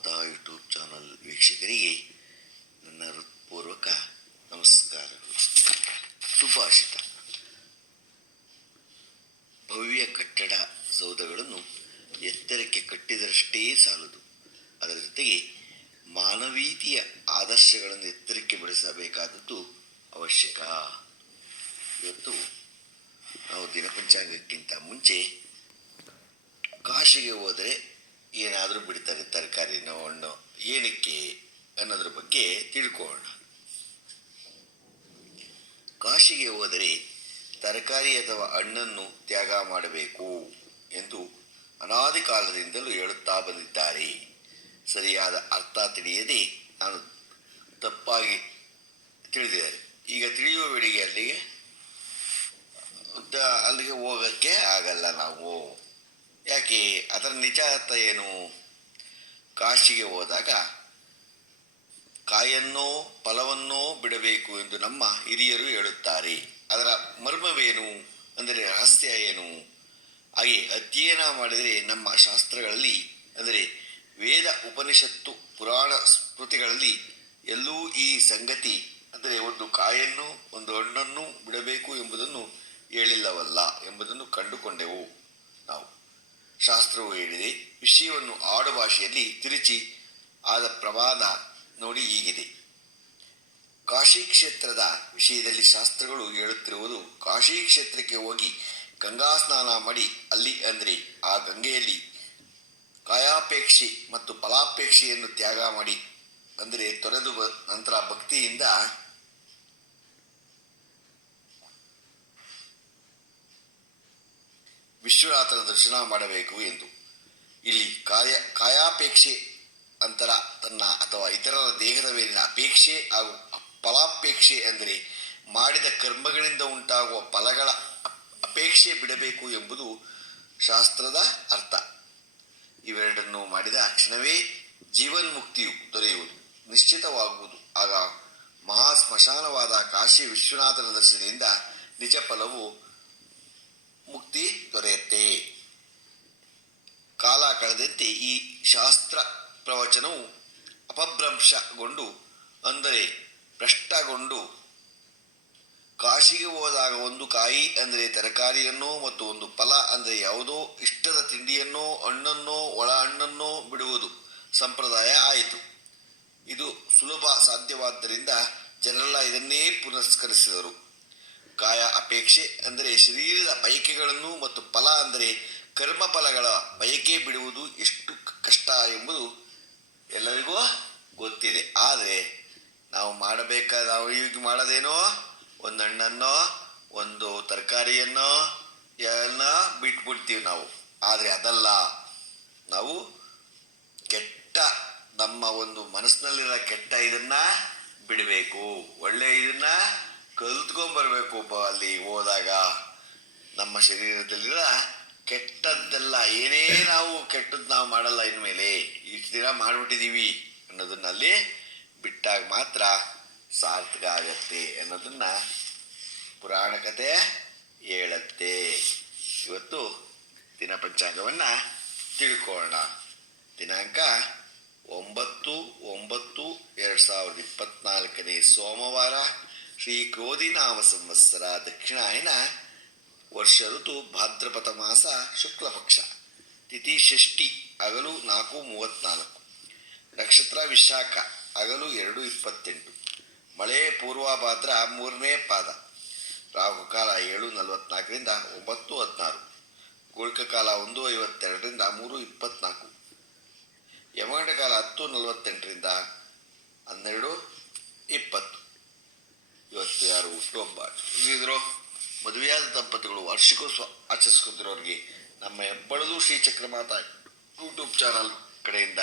Chakramata YouTube channel ವೀಕ್ಷಕರಿಗೆ ನನ್ನ ಹೃತ್ಪೂರ್ವಕ ನಮಸ್ಕಾರಗಳು. ಸುಭಾಷಿತ. ಭವ್ಯ ಕಟ್ಟಡ ಸೌಧಗಳನ್ನು ಎತ್ತರಕ್ಕೆ ಕಟ್ಟಿದರಷ್ಟೇ ಸಾಲದು, ಅದರ ಜೊತೆಗೆ ಮಾನವೀಯತೆಯ ಆದರ್ಶಗಳನ್ನು ಎತ್ತರಕ್ಕೆ ಬೆಳೆಸಬೇಕಾದದ್ದು ಅವಶ್ಯಕ. ಇವತ್ತು ನಾವು ದಿನಪಂಚಾಂಗಕ್ಕಿಂತ ಮುಂಚೆ ಕಾಶಿಗೆ ಹೋದರೆ ಏನಾದರೂ ಬಿಡ್ತಾರೆ, ತರಕಾರಿನೋ ಹಣ್ಣು, ಏನಕ್ಕೆ ಅನ್ನೋದ್ರ ಬಗ್ಗೆ ತಿಳ್ಕೊಳ್ಳೋಣ. ಕಾಶಿಗೆ ಹೋದರೆ ತರಕಾರಿ ಅಥವಾ ಹಣ್ಣನ್ನು ತ್ಯಾಗ ಮಾಡಬೇಕು ಎಂದು ಅನಾದಿ ಕಾಲದಿಂದಲೂ ಹೇಳುತ್ತಾ ಬಂದಿದ್ದಾರೆ. ಸರಿಯಾದ ಅರ್ಥ ತಿಳಿಯದೆ ನಾನು ತಪ್ಪಾಗಿ ತಿಳಿದಿದ್ದಾರೆ. ಈಗ ತಿಳಿಯುವ ವೇಳೆಗೆ ಅಲ್ಲಿಗೆ ಹೋಗೋಕ್ಕೆ ಆಗಲ್ಲ ನಾವು. ಯಾಕೆ? ಅದರ ನಿಜ ಅರ್ಥ ಏನು? ಕಾಶಿಗೆ ಹೋದಾಗ ಕಾಯನ್ನೋ ಫಲವನ್ನೋ ಬಿಡಬೇಕು ಎಂದು ನಮ್ಮ ಹಿರಿಯರು ಹೇಳುತ್ತಾರೆ. ಅದರ ಮರ್ಮವೇನು, ಅಂದರೆ ರಹಸ್ಯ ಏನು? ಹಾಗೆ ಅಧ್ಯಯನ ಮಾಡಿದರೆ ನಮ್ಮ ಶಾಸ್ತ್ರಗಳಲ್ಲಿ, ಅಂದರೆ ವೇದ, ಉಪನಿಷತ್ತು, ಪುರಾಣ ಸ್ಮೃತಿಗಳಲ್ಲಿ ಎಲ್ಲೂ ಈ ಸಂಗತಿ, ಅಂದರೆ ಒಂದು ಕಾಯನ್ನು ಒಂದು ಹಣ್ಣನ್ನು ಬಿಡಬೇಕು ಎಂಬುದನ್ನು ಹೇಳಿಲ್ಲವಲ್ಲ ಎಂಬುದನ್ನು ಕಂಡುಕೊಂಡೆವು ನಾವು. ಶಾಸ್ತ್ರವು ಹೇಳಿದೆ. ವಿಷಯವನ್ನು ಆಡು ಭಾಷೆಯಲ್ಲಿ ತಿರುಚಿ ಆದ ಪ್ರವಾದ ನೋಡಿ ಹೀಗಿದೆ. ಕಾಶಿ ಕ್ಷೇತ್ರದ ವಿಷಯದಲ್ಲಿ ಶಾಸ್ತ್ರಗಳು ಹೇಳುತ್ತಿರುವುದು, ಕಾಶಿ ಕ್ಷೇತ್ರಕ್ಕೆ ಹೋಗಿ ಗಂಗಾ ಸ್ನಾನ ಮಾಡಿ ಅಲ್ಲಿ, ಅಂದರೆ ಆ ಗಂಗೆಯಲ್ಲಿ ಕಾಯಾಪೇಕ್ಷೆ ಮತ್ತು ಫಲಾಪೇಕ್ಷೆಯನ್ನು ತ್ಯಾಗ ಮಾಡಿ, ಅಂದರೆ ತೊರೆದು ನಂತರ ಭಕ್ತಿಯಿಂದ ವಿಶ್ವನಾಥನ ದರ್ಶನ ಮಾಡಬೇಕು ಎಂದು. ಇಲ್ಲಿ ಕಾಯಾಪೇಕ್ಷೆ ಅಂತರ ತನ್ನ ಅಥವಾ ಇತರರ ದೇಹದ ಮೇಲಿನ ಅಪೇಕ್ಷೆ ಹಾಗೂ ಫಲಾಪೇಕ್ಷೆ, ಅಂದರೆ ಮಾಡಿದ ಕರ್ಮಗಳಿಂದ ಉಂಟಾಗುವ ಫಲಗಳ ಅಪೇಕ್ಷೆ ಬಿಡಬೇಕು ಎಂಬುದು ಶಾಸ್ತ್ರದ ಅರ್ಥ. ಇವೆರಡನ್ನು ಮಾಡಿದ ಕ್ಷಣವೇ ಜೀವನ್ಮುಕ್ತಿಯು ದೊರೆಯುವುದು ನಿಶ್ಚಿತವಾಗುವುದು. ಆಗ ಮಹಾ ಸ್ಮಶಾನವಾದ ಕಾಶಿ ವಿಶ್ವನಾಥನ ದರ್ಶನದಿಂದ ನಿಜ ಫಲವು ಮುಕ್ತಿ ದೊರೆಯುತ್ತೆ. ಕಾಲ ಕಳೆದಂತೆ ಈ ಶಾಸ್ತ್ರ ಪ್ರವಚನವು ಅಪಭ್ರಂಶಗೊಂಡು, ಅಂದರೆ ಭ್ರಷ್ಟಗೊಂಡು, ಕಾಶಿಗೆ ಹೋದಾಗ ಒಂದು ಕಾಯಿ ಅಂದರೆ ತರಕಾರಿಯನ್ನೋ ಮತ್ತು ಒಂದು ಫಲ ಅಂದರೆ ಯಾವುದೋ ಇಷ್ಟದ ತಿಂಡಿಯನ್ನೋ ಹಣ್ಣನ್ನೋ ಒಳ ಹಣ್ಣನ್ನೋ ಬಿಡುವುದು ಸಂಪ್ರದಾಯ ಆಯಿತು. ಇದು ಸುಲಭ ಸಾಧ್ಯವಾದ್ದರಿಂದ ಜನರೆಲ್ಲ ಇದನ್ನೇ ಪುರಸ್ಕರಿಸಿದರು. ಕಾಯ ಅಪೇಕ್ಷೆ ಅಂದರೆ ಶರೀರದ ಬಯಕೆಗಳನ್ನು ಮತ್ತು ಫಲ ಅಂದರೆ ಕರ್ಮಫಲಗಳ ಬಯಕೆ ಬಿಡುವುದು ಎಷ್ಟು ಕಷ್ಟ ಎಂಬುದು ಎಲ್ಲರಿಗೂ ಗೊತ್ತಿದೆ. ಆದರೆ ನಾವು ಈಗ ಮಾಡೋದೇನೋ ಒಂದು ಹಣ್ಣನ್ನೋ ಒಂದು ತರಕಾರಿಯನ್ನೋ ಎಲ್ಲ ಬಿಟ್ಬಿಡ್ತೀವಿ ನಾವು. ಆದರೆ ಅದಲ್ಲ, ನಾವು ಕೆಟ್ಟ, ನಮ್ಮ ಒಂದು ಮನಸ್ಸಿನಲ್ಲಿರೋ ಕೆಟ್ಟ ಇದನ್ನ ಬಿಡಬೇಕು, ಒಳ್ಳೆ ಇದನ್ನ ಕಲ್ತ್ಕೊಂಡ್ಬರ್ಬೇಕು. ಅಲ್ಲಿ ಹೋದಾಗ ನಮ್ಮ ಶರೀರದಲ್ಲಿರೋ ಕೆಟ್ಟದ್ದೆಲ್ಲ, ಏನೇ ನಾವು ಕೆಟ್ಟದ್ದು ನಾವು ಮಾಡಲ್ಲ ಇನ್ಮೇಲೆ, ಇಷ್ಟು ದಿನ ಮಾಡಿಬಿಟ್ಟಿದ್ದೀವಿ ಅನ್ನೋದನ್ನಲ್ಲಿ ಬಿಟ್ಟಾಗ ಮಾತ್ರ ಸಾರ್ಥಕ ಆಗತ್ತೆ ಅನ್ನೋದನ್ನ ಪುರಾಣ ಕಥೆ ಹೇಳತ್ತೆ. ಇವತ್ತು ದಿನ ಪಂಚಾಂಗವನ್ನು ತಿಳ್ಕೊಳ್ಳೋಣ. ದಿನಾಂಕ 9/9/2024 ಸೋಮವಾರ, ಶ್ರೀ ಕ್ರೋಧಿನಾಮ ಸಂವತ್ಸರ, ದಕ್ಷಿಣಾಯನ ವರ್ಷ ಋತು ಭಾದ್ರಪದ ಮಾಸ ಶುಕ್ಲ ಪಕ್ಷ, ತಿಥಿ ಷಷ್ಠಿ, ಹಗಲು 4:34, ನಕ್ಷತ್ರ ವಿಶಾಖ, ಹಗಲು 2:28, ಮಳೆ ಪೂರ್ವಭಾದ್ರ 3ನೇ ಪಾದ, ರಾಹುಕಾಲ 7:44 9:16, ಗುಳಿಕ ಕಾಲ 1:52 3:24, ಯಮಗಂಡ ಕಾಲ 10:48 12:20. ಇವತ್ತು ಯಾರು ಹುಟ್ಟುಹಬ್ಬ ಇದ್ರು, ಮದುವೆಯಾದ ದಂಪತಿಗಳು, ವಾರ್ಷಿಕೋತ್ಸವ ಆಚರಿಸ್ಕೊತಿರೋರಿಗೆ ನಮ್ಮ ಹೆಬ್ಬಳದು ಶ್ರೀ ಚಕ್ರಮಾತಾ ಯೂಟ್ಯೂಬ್ ಚಾನಲ್ ಕಡೆಯಿಂದ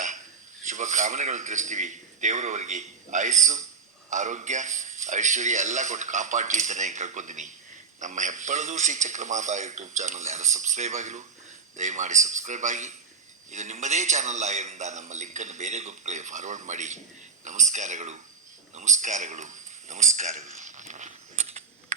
ಶುಭ ಕಾಮನೆಗಳು ತಿಳಿಸ್ತೀವಿ. ದೇವರವರಿಗೆ ಆಯಸ್ಸು, ಆರೋಗ್ಯ, ಐಶ್ವರ್ಯ ಎಲ್ಲ ಕೊಟ್ಟು ಕಾಪಾಡಲಿ ಅಂತ ನಾನು ಕೇಳ್ಕೊತೀನಿ. ನಮ್ಮ ಹೆಬ್ಬಳದು ಶ್ರೀ ಚಕ್ರಮಾತಾ ಯೂಟ್ಯೂಬ್ ಚಾನಲ್ ಯಾರು ಸಬ್ಸ್ಕ್ರೈಬ್ ಆಗಿಲ್ಲ, ದಯಮಾಡಿ ಸಬ್ಸ್ಕ್ರೈಬ್ ಆಗಿ. ಇದು ನಿಮ್ಮದೇ ಚಾನಲ್ ಆಗಿರೋದ್ರಿಂದ ನಮ್ಮ ಲಿಂಕನ್ನು ಬೇರೆ ಗ್ರೂಪ್ಗಳಿಗೆ ಫಾರ್ವರ್ಡ್ ಮಾಡಿ. ನಮಸ್ಕಾರಗಳು, ನಮಸ್ಕಾರಗಳು, ನಮಸ್ಕಾರಗಳು.